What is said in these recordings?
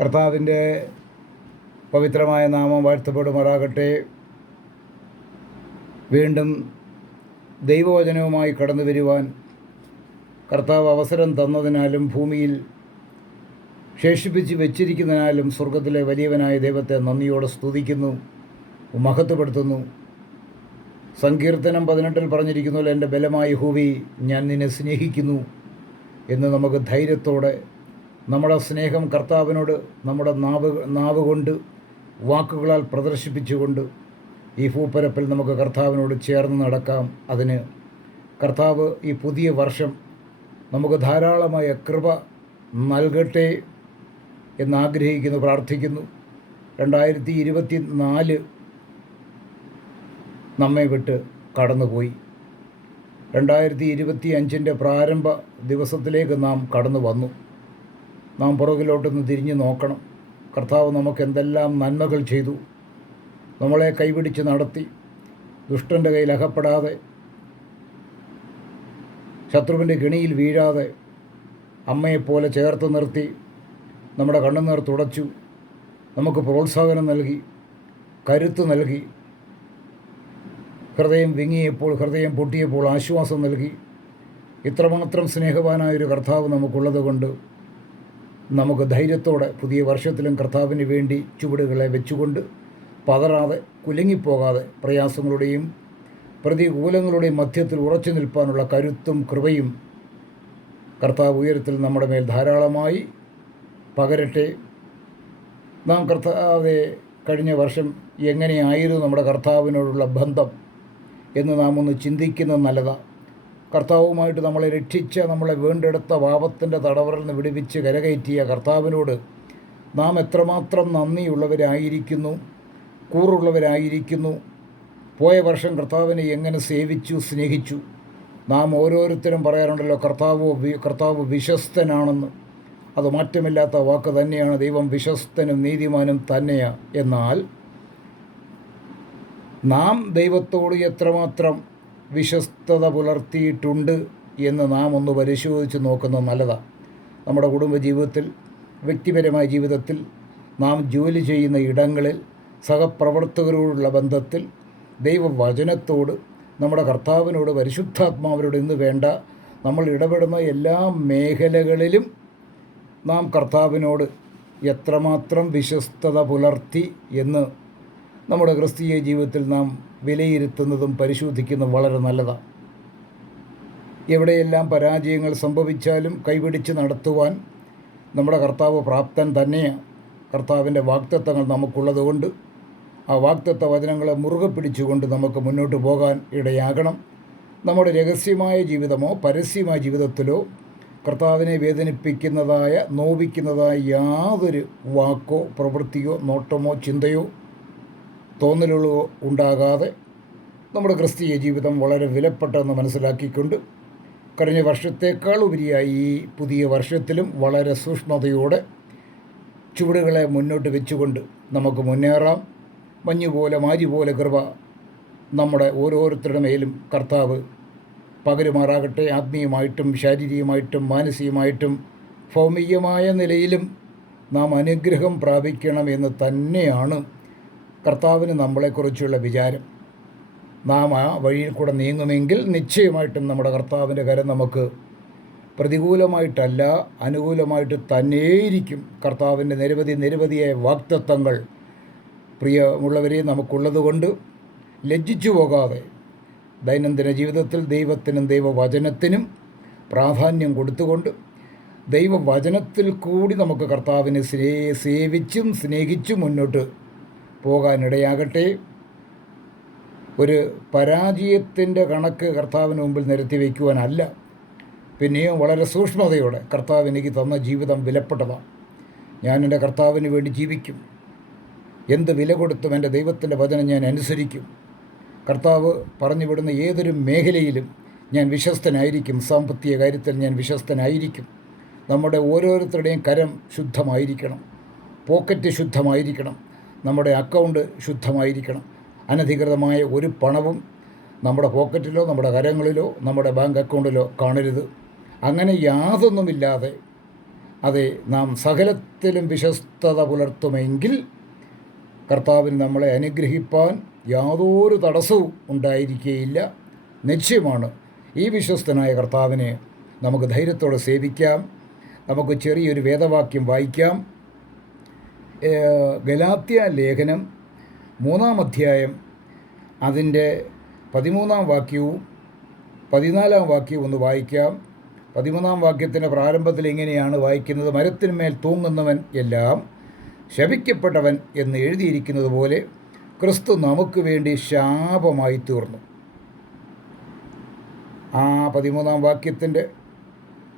കർത്താവിന്റെ പവിത്രമായ നാമം വാഴ്ത്തപ്പെടുമാറാകട്ടെ. വീണ്ടും ദൈവവചനവുമായി കടന്നു വരുവാൻ കർത്താവ് അവസരം തന്നതിനാലും ഭൂമിയിൽ ശേഷിപ്പിച്ച് വെച്ചിരിക്കുന്നതിനാലും സ്വർഗത്തിലെ വലിയവനായ ദൈവത്തെ നന്ദിയോടെ സ്തുതിക്കുന്നു മഹത്വപ്പെടുത്തുന്നു. സങ്കീർത്തനം പതിനെട്ടിൽ പറഞ്ഞിരിക്കുന്നു എന്റെ ബലമായ ഹൂവി ഞാൻ നിന്നെ സ്നേഹിക്കുന്നു എന്ന് നമുക്ക് ധൈര്യത്തോടെ നമ്മുടെ സ്നേഹം കർത്താവിനോട് നമ്മുടെ നാവ് നാവ് കൊണ്ട് വാക്കുകളാൽ പ്രദർശിപ്പിച്ചുകൊണ്ട് ഈ ഭൂപ്പരപ്പിൽ നമുക്ക് കർത്താവിനോട് ചേർന്ന് നടക്കാം. അതിന് കർത്താവ് ഈ പുതിയ വർഷം നമുക്ക് ധാരാളമായ കൃപ നൽകട്ടെ എന്നാഗ്രഹിക്കുന്നു പ്രാർത്ഥിക്കുന്നു. രണ്ടായിരത്തി ഇരുപത്തി നാല് നമ്മെ വിട്ട് കടന്നുപോയി. രണ്ടായിരത്തി ഇരുപത്തി അഞ്ചിന്റെ പ്രാരംഭ ദിവസത്തിലേക്ക് നാം കടന്നു വന്നു. നാം പുറകിലോട്ടൊന്ന് തിരിഞ്ഞു നോക്കണം. കർത്താവ് നമുക്ക് എന്തെല്ലാം നന്മകൾ ചെയ്തു. നമ്മളെ കൈപിടിച്ച് നടത്തി. ദുഷ്ടന്റെ കയ്യിൽ അകപ്പെടാതെ. ശത്രുവിന്റെ കെണിയിൽ വീഴാതെ. അമ്മയെപ്പോലെ ചേർത്ത് നിർത്തി. നമ്മുടെ കണ്ണുനീർ തുടച്ചു. നമുക്ക് പ്രോത്സാഹനം നൽകി. കരുത്ത് നൽകി. ഹൃദയം വിങ്ങിയപ്പോൾ ഹൃദയം പൊട്ടിയപ്പോൾ ആശ്വാസം നൽകി. ഇത്രമാത്രം സ്നേഹവാനായൊരു കർത്താവ് നമുക്കുള്ളത് കൊണ്ട് നമുക്ക് ധൈര്യത്തോടെ പുതിയ വർഷത്തിലും കർത്താവിന് വേണ്ടി ചുവടുകളെ വെച്ചുകൊണ്ട് പതറാതെ കുലുങ്ങിപ്പോകാതെ പ്രയാസങ്ങളുടെയും പ്രതികൂലങ്ങളുടെയും മധ്യത്തിൽ ഉറച്ചു നിൽപ്പാനുള്ള കരുത്തും കൃപയും കർത്താവ് ഉയരത്തിൽ നമ്മുടെ മേൽ ധാരാളമായി പകരട്ടെ. നാം കർത്താവെ കഴിഞ്ഞ വർഷം എങ്ങനെയായിരുന്നു നമ്മുടെ കർത്താവിനോടുള്ള ബന്ധം എന്ന് നാം ഒന്ന് ചിന്തിക്കുന്നത് നല്ലതാണ് കർത്താവുമായിട്ട് നമ്മളെ രക്ഷിച്ച നമ്മളെ വീണ്ടെടുത്ത പാപത്തിന്റെ തടവറിൽ നിന്ന് വിടുവിച്ച് കരകയറ്റിയ കർത്താവിനോട് നാം എത്രമാത്രം നന്ദിയുള്ളവരായിരിക്കുന്നു കൂറുള്ളവരായിരിക്കുന്നു. പോയ വർഷം കർത്താവിനെ എങ്ങനെ സേവിച്ചു സ്നേഹിച്ചു? നാം ഓരോരുത്തരും പറയാറുണ്ടല്ലോ കർത്താവ് കർത്താവ് വിശ്വസ്തനാണെന്ന്. അത് മാറ്റമില്ലാത്ത വാക്ക് തന്നെയാണ് ദൈവം വിശ്വസ്തനും നീതിമാനും തന്നെയാണ് എന്നാൽ നാം ദൈവത്തോട് എത്രമാത്രം വിശ്വസ്തത പുലർത്തിയിട്ടുണ്ട് എന്ന് നാം ഒന്ന് പരിശോധിച്ച് നോക്കുന്ന നല്ലതാണ് നമ്മുടെ കുടുംബ ജീവിതത്തിൽ വ്യക്തിപരമായ ജീവിതത്തിൽ നാം ജോലി ചെയ്യുന്ന ഇടങ്ങളിൽ സഹപ്രവർത്തകരോടുള്ള ബന്ധത്തിൽ ദൈവവചനത്തോട് നമ്മുടെ കർത്താവിനോട് പരിശുദ്ധാത്മാവരോട് ഇന്ന് വേണ്ട നമ്മൾ ഇടപെടുന്ന എല്ലാ മേഖലകളിലും നാം കർത്താവിനോട് എത്രമാത്രം വിശ്വസ്തത പുലർത്തി എന്ന് നമ്മുടെ ക്രിസ്തീയ ജീവിതത്തിൽ നാം വിലയിരുത്തുന്നതും പരിശോധിക്കുന്നതും വളരെ നല്ലതാണ്. എവിടെയെല്ലാം പരാജയങ്ങൾ സംഭവിച്ചാലും കൈപിടിച്ച് നടത്തുവാൻ നമ്മുടെ കർത്താവ് പ്രാപ്തൻ തന്നെയാണ്. കർത്താവിന്റെ വാക്തത്വങ്ങൾ നമുക്കുള്ളതുകൊണ്ട് ആ വാക്തത്വ വചനങ്ങളെ മുറുകെ പിടിച്ചുകൊണ്ട് നമുക്ക് മുന്നോട്ട് പോകാൻ ഇടയാകണം. നമ്മുടെ രഹസ്യമായ ജീവിതമോ പരസ്യമായ ജീവിതത്തിലോ കർത്താവിനെ വേദനിപ്പിക്കുന്നതായ നോവിക്കുന്നതായ യാതൊരു വാക്കോ പ്രവൃത്തിയോ നോട്ടമോ ചിന്തയോ തോന്നലുകളോ ഉണ്ടാകാതെ നമ്മുടെ ക്രിസ്തീയ ജീവിതം വളരെ വിലപ്പെട്ടതെന്ന് മനസ്സിലാക്കിക്കൊണ്ട് കഴിഞ്ഞ വർഷത്തേക്കാൾ ഉപരിയായി ഈ പുതിയ വർഷത്തിലും വളരെ സൂക്ഷ്മതയോടെ ചുവടുകളെ മുന്നോട്ട് വെച്ചുകൊണ്ട് നമുക്ക് മുന്നേറാം. മഞ്ഞുപോലെ മാരി പോലെ കൃപ നമ്മുടെ ഓരോരുത്തരുടെ മേലും കർത്താവ് പകരുമാറാകട്ടെ. ആത്മീയമായിട്ടും ശാരീരികമായിട്ടും മാനസികമായിട്ടും ഭൗമികമായ നിലയിലും നാം അനുഗ്രഹം പ്രാപിക്കണം എന്ന് തന്നെയാണ് കർത്താവിന് നമ്മളെക്കുറിച്ചുള്ള വിചാരം. നാം ആ വഴിയിൽ കൂടെ നീങ്ങുമെങ്കിൽ നിശ്ചയമായിട്ടും നമ്മുടെ കർത്താവിന്റെ കരം നമുക്ക് പ്രതികൂലമായിട്ടല്ല അനുകൂലമായിട്ട് തന്നെയിരിക്കും. കർത്താവിന്റെ നിരവധി നിരവധിയായ വാക്തത്വങ്ങൾ പ്രിയമുള്ളവരെ നമുക്കുള്ളതുകൊണ്ട് ലജ്ജിച്ചു പോകാതെ ദൈനംദിന ജീവിതത്തിൽ ദൈവത്തിനും ദൈവവചനത്തിനും പ്രാധാന്യം കൊടുത്തുകൊണ്ട് ദൈവവചനത്തിൽ കൂടി നമുക്ക് കർത്താവിനെ സ്നേ സേവിച്ചും സ്നേഹിച്ചും മുന്നോട്ട് പോകാനിടയാകട്ടെ. ഒരു പരാജയത്തിന്റെ കണക്ക് കർത്താവിന് മുമ്പിൽ നിരത്തി വയ്ക്കുവാനല്ല. പിന്നെയും വളരെ സൂക്ഷ്മതയോടെ കർത്താവ് എനിക്ക് തന്ന ജീവിതം വിലപ്പെട്ടതാണ്. ഞാൻ എന്റെ കർത്താവിന് വേണ്ടി ജീവിക്കും. എന്ത് വില കൊടുത്തും എന്റെ ദൈവത്തിന്റെ വചനം ഞാൻ അനുസരിക്കും. കർത്താവ് പറഞ്ഞു വിടുന്ന ഏതൊരു മേഖലയിലും ഞാൻ വിശ്വസ്തനായിരിക്കും. സാമ്പത്തിക കാര്യത്തിൽ ഞാൻ വിശ്വസ്തനായിരിക്കും. നമ്മുടെ ഓരോരുത്തരുടെയും കരം ശുദ്ധമായിരിക്കണം. പോക്കറ്റ് ശുദ്ധമായിരിക്കണം. നമ്മുടെ അക്കൗണ്ട് ശുദ്ധമായിരിക്കണം. അനധികൃതമായ ഒരു പണവും നമ്മുടെ പോക്കറ്റിലോ നമ്മുടെ കരങ്ങളിലോ നമ്മുടെ ബാങ്ക് അക്കൗണ്ടിലോ കാണരുത്. അങ്ങനെ യാതൊന്നുമില്ലാതെ അതെ നാം സകല സകലത്തിലും വിശ്വസ്തത പുലർത്തുമെങ്കിൽ കർത്താവിന് നമ്മളെ അനുഗ്രഹിപ്പാൻ യാതൊരു തടസ്സവും ഉണ്ടായിരിക്കുകയില്ല നിശ്ചയമാണ് ഈ വിശ്വസ്തനായ കർത്താവിനെ നമുക്ക് ധൈര്യത്തോടെ സേവിക്കാം. നമുക്ക് ചെറിയൊരു വേദവാക്യം വായിക്കാം. ഗലാത്യ ലേഖനം മൂന്നാം അധ്യായം അതിന്റെ പതിമൂന്നാം വാക്യവും പതിനാലാം വാക്യവും ഒന്ന് വായിക്കാം. പതിമൂന്നാം വാക്യത്തിന്റെ പ്രാരംഭത്തിൽ ഇങ്ങനെയാണ് വായിക്കുന്നത്? മരത്തിന്മേൽ തൂങ്ങുന്നവൻ എല്ലാം ശപിക്കപ്പെട്ടവൻ എന്ന് എഴുതിയിരിക്കുന്നത് പോലെ ക്രിസ്തു നമുക്ക് വേണ്ടി ശാപമായി തീർന്നു. ആ പതിമൂന്നാം വാക്യത്തിന്റെ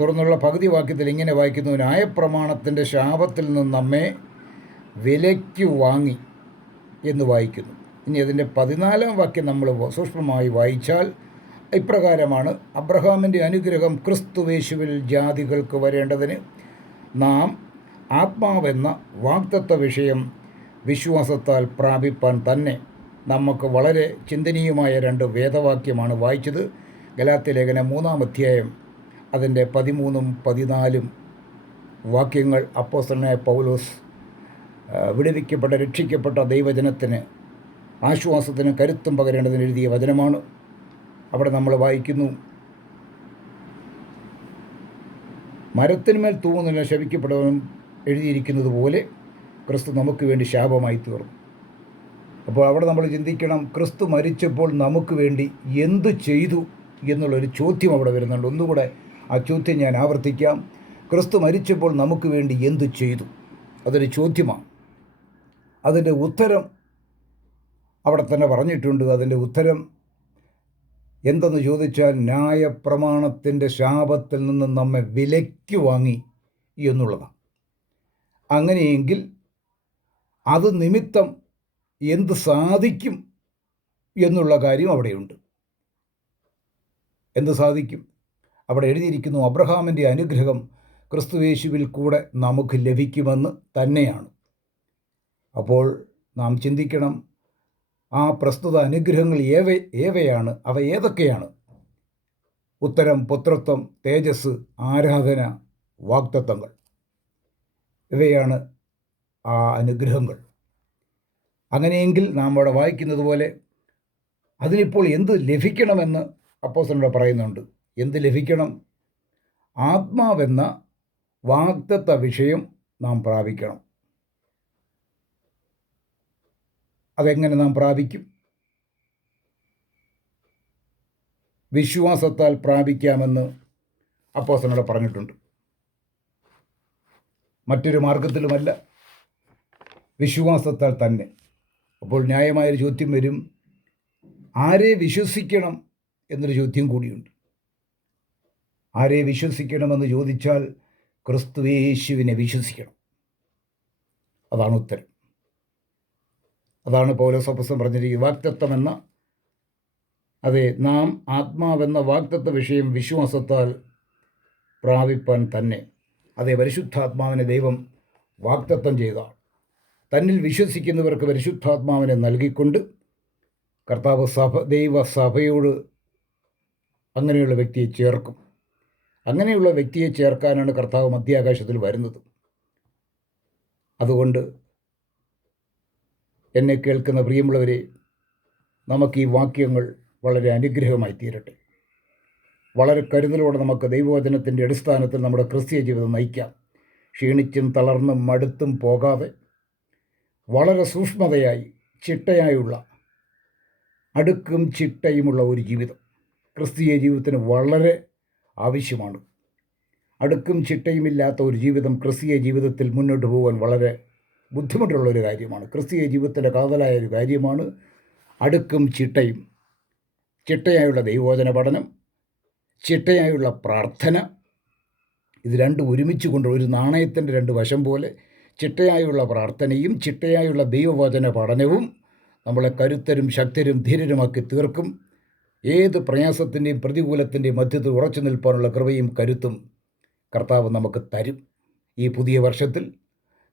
തുടർന്നുള്ള പകുതി വാക്യത്തിൽ ഇങ്ങനെ വായിക്കുന്നു? ന്യായപ്രമാണത്തിന്റെ ശാപത്തിൽ നിന്ന് നമ്മെ വിലയ്ക്ക് വാങ്ങി എന്ന് വായിക്കുന്നു. ഇനി അതിന്റെ പതിനാലാം വാക്യം നമ്മൾ സൂക്ഷ്മമായി വായിച്ചാൽ ഇപ്രകാരമാണ്. അബ്രഹാമിന്റെ അനുഗ്രഹം ക്രിസ്തുവേശുവിൽ ജാതികൾക്ക് വരേണ്ടതിന് നാം ആത്മാവെന്ന വാക്തത്വ വിഷയം വിശ്വാസത്താൽ പ്രാപിപ്പാൻ തന്നെ നമുക്ക് വളരെ ചിന്തനീയമായ രണ്ട് വേദവാക്യമാണ് വായിച്ചത്. ഗലാത്യ ലേഖനം മൂന്നാം അധ്യായം അതിന്റെ പതിമൂന്നും പതിനാലും വാക്യങ്ങൾ അപ്പോസ്തലനായ പൗലോസ് വിടുവിക്കപ്പെട്ട രക്ഷിക്കപ്പെട്ട ദൈവജനത്തിന് ആശ്വാസത്തിന് കരുത്തും പകരേണ്ടതിന് എഴുതിയ വചനമാണ് അവിടെ നമ്മൾ വായിക്കുന്നു. മരത്തിന്മേൽ തൂങ്ങുന്നില്ല ശപിക്കപ്പെടുവനും എഴുതിയിരിക്കുന്നത് പോലെ ക്രിസ്തു നമുക്ക് വേണ്ടി ശാപമായി തീർന്നു. അപ്പോൾ അവിടെ നമ്മൾ ചിന്തിക്കണം ക്രിസ്തു മരിച്ചപ്പോൾ നമുക്ക് വേണ്ടി എന്തു ചെയ്തു എന്നുള്ളൊരു ചോദ്യം അവിടെ വരുന്നുണ്ട്. ഒന്നുകൂടെ ആ ചോദ്യം ഞാൻ ആവർത്തിക്കാം. ക്രിസ്തു മരിച്ചപ്പോൾ നമുക്ക് വേണ്ടി എന്തു ചെയ്തു? അതൊരു ചോദ്യമാണ്. അതിന്റെ ഉത്തരം അവിടെ തന്നെ പറഞ്ഞിട്ടുണ്ട്. അതിന്റെ ഉത്തരം എന്തെന്ന് ചോദിച്ചാൽ ന്യായപ്രമാണത്തിന്റെ ശാപത്തിൽ നിന്ന് നമ്മെ വിലയ്ക്ക് വാങ്ങി എന്നുള്ളതാണ്. അങ്ങനെയെങ്കിൽ അത് നിമിത്തം എന്ത് സാധിക്കും എന്നുള്ള കാര്യം അവിടെയുണ്ട്. എന്ത് സാധിക്കും? അവിടെ എഴുതിയിരിക്കുന്നു അബ്രഹാമിന്റെ അനുഗ്രഹം ക്രിസ്തുവേശുവിൽ കൂടെ നമുക്ക് ലഭിക്കുമെന്ന് തന്നെയാണ്. അപ്പോൾ നാം ചിന്തിക്കണം ആ പ്രസ്തുത അനുഗ്രഹങ്ങൾ ഏവ ഏവയാണ്? അവ ഏതൊക്കെയാണ്? ഉത്തരം പുത്രത്വം തേജസ് ആരാധന വാക്തത്വങ്ങൾ ഇവയാണ് ആ അനുഗ്രഹങ്ങൾ. അങ്ങനെയെങ്കിൽ നാം അവിടെ വായിക്കുന്നത് പോലെ അതിനിപ്പോൾ എന്ത് ലഭിക്കണമെന്ന് അപ്പോസനോട് പറയുന്നുണ്ട്. എന്ത് ലഭിക്കണം? ആത്മാവെന്ന വാഗ്ദത്ത വിഷയം നാം പ്രാപിക്കണം. അതെങ്ങനെ നാം പ്രാപിക്കും? വിശ്വാസത്താൽ പ്രാപിക്കാമെന്ന് അപ്പോസനോട് പറഞ്ഞിട്ടുണ്ട്. മറ്റൊരു മാർഗത്തിലുമല്ല. വിശ്വാസത്താൽ തന്നെ. അപ്പോൾ ന്യായമായൊരു ചോദ്യം വരും. ആരെ വിശ്വസിക്കണം എന്നൊരു ചോദ്യം കൂടിയുണ്ട്. ആരെ വിശ്വസിക്കണമെന്ന് ചോദിച്ചാൽ ക്രിസ്തുവേശുവിനെ വിശ്വസിക്കണം. അതാണ് ഉത്തരം. അതാണ് പൗലോസപ്പസം പറഞ്ഞിരിക്കുന്നത്. വാക്തത്വം എന്ന അതെ നാം ആത്മാവെന്ന വാക്തത്വ വിഷയം വിശ്വാസത്താൽ പ്രാപിപ്പാൻ തന്നെ. അതെ പരിശുദ്ധാത്മാവിനെ ദൈവം വാക്തത്വം ചെയ്തതാണ് തന്നിൽ വിശ്വസിക്കുന്നവർക്ക് പരിശുദ്ധാത്മാവിനെ നൽകിക്കൊണ്ട് കർത്താവ് സഭ ദൈവസഭയോട് അങ്ങനെയുള്ള വ്യക്തിയെ ചേർക്കും. അങ്ങനെയുള്ള വ്യക്തിയെ ചേർക്കാനാണ് കർത്താവ് മധ്യാകാശത്തിൽ വരുന്നത്. അതുകൊണ്ട് എന്നെ കേൾക്കുന്ന പ്രിയമുള്ളവരെ നമുക്ക് ഈ വാക്യങ്ങൾ വളരെ അനുഗ്രഹമായി തീരട്ടെ. വളരെ കരുതലോടെ നമുക്ക് ദൈവവചനത്തിന്റെ അടിസ്ഥാനത്തിൽ നമ്മുടെ ക്രിസ്തീയ ജീവിതം നയിക്കാം. ക്ഷീണിച്ചും തളർന്നും മടുത്തും പോകാതെ വളരെ സൂക്ഷ്മതയായി ചിട്ടയായുള്ള അടുക്കും ചിട്ടയുമുള്ള ഒരു ജീവിതം ക്രിസ്തീയ ജീവിതത്തിന് വളരെ ആവശ്യമാണ്. അടുക്കും ചിട്ടയുമില്ലാത്ത ഒരു ജീവിതം ക്രിസ്തീയ ജീവിതത്തിൽ മുന്നോട്ട് പോകാൻ വളരെ ബുദ്ധിമുട്ടുള്ള ഒരു കാര്യമാണ്. ക്രിസ്തീയ ജീവിതത്തിന്റെ കാതലായ ഒരു കാര്യമാണ്. അടുക്കും ചിട്ടയും ചിട്ടയായുള്ള ദൈവോചന പഠനം ചിട്ടയായുള്ള പ്രാർത്ഥന. ഇത് രണ്ടും ഒരുമിച്ച് കൊണ്ട് ഒരു നാണയത്തിന്റെ രണ്ട് വശം പോലെ ചിട്ടയായുള്ള പ്രാർത്ഥനയും ചിട്ടയായുള്ള ദൈവവചന പഠനവും നമ്മളെ കരുത്തരും ശക്തരും ധീരരുമാക്കി തീർക്കും. ഏത് പ്രയാസത്തിന്റെയും പ്രതികൂലത്തിന്റെയും മധ്യത്തിൽ ഉറച്ചു നിൽപ്പാനുള്ള കൃപയും കരുത്തും കർത്താവ് നമുക്ക് തരും. ഈ പുതിയ വർഷത്തിൽ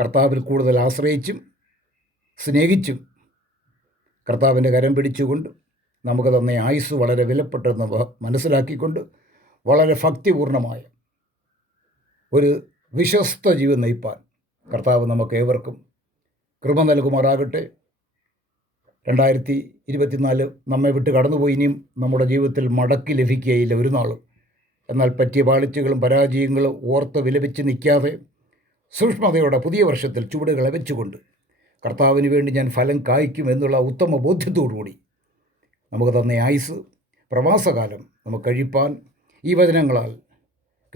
കർത്താവിൽ കൂടുതൽ ആശ്രയിച്ചും സ്നേഹിച്ചും കർത്താവിന്റെ കരം പിടിച്ചുകൊണ്ട് നമുക്ക് തന്ന ആയുസ് വളരെ വിലപ്പെട്ടെന്ന് മനസ്സിലാക്കിക്കൊണ്ട് വളരെ ഭക്തിപൂർണമായ ഒരു വിശ്വസ്ത ജീവൻ നയിപ്പാൻ കർത്താവ് നമുക്ക് ഏവർക്കും കൃപ നൽകുമാറാകട്ടെ. രണ്ടായിരത്തി ഇരുപത്തിനാല് നമ്മെ വിട്ട് കടന്നുപോയി ഇനിയും നമ്മുടെ ജീവിതത്തിൽ മടക്കി ലഭിക്കുകയില്ല ഒരു നാളും. എന്നാൽ പറ്റിയ പാളിച്ചകളും പരാജയങ്ങളും ഓർത്ത് വിലപിച്ച് നിൽക്കാതെ സൂക്ഷ്മതയോടെ പുതിയ വർഷത്തിൽ ചുവടുകളെ വെച്ചുകൊണ്ട് കർത്താവിന് വേണ്ടി ഞാൻ ഫലം കായ്ക്കും എന്നുള്ള ഉത്തമ ബോധ്യത്തോടുകൂടി നമുക്ക് തന്ന ആയുസ് പ്രവാസകാലം നമുക്ക് കഴിപ്പാൻ ഈ വചനങ്ങളാൽ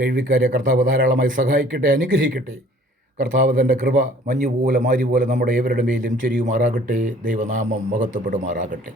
കഴിവിക്കാരെ കർത്താവ് ധാരാളമായി സഹായിക്കട്ടെ അനുഗ്രഹിക്കട്ടെ. കർത്താവ് തന്റെ കൃപ മഞ്ഞുപോലെ മാരിപോലെ നമ്മുടെ ഏവരുടെ മേലും ചെരിയുമാറാകട്ടെ. ദൈവനാമം മഹത്വപ്പെടുമാറാകട്ടെ.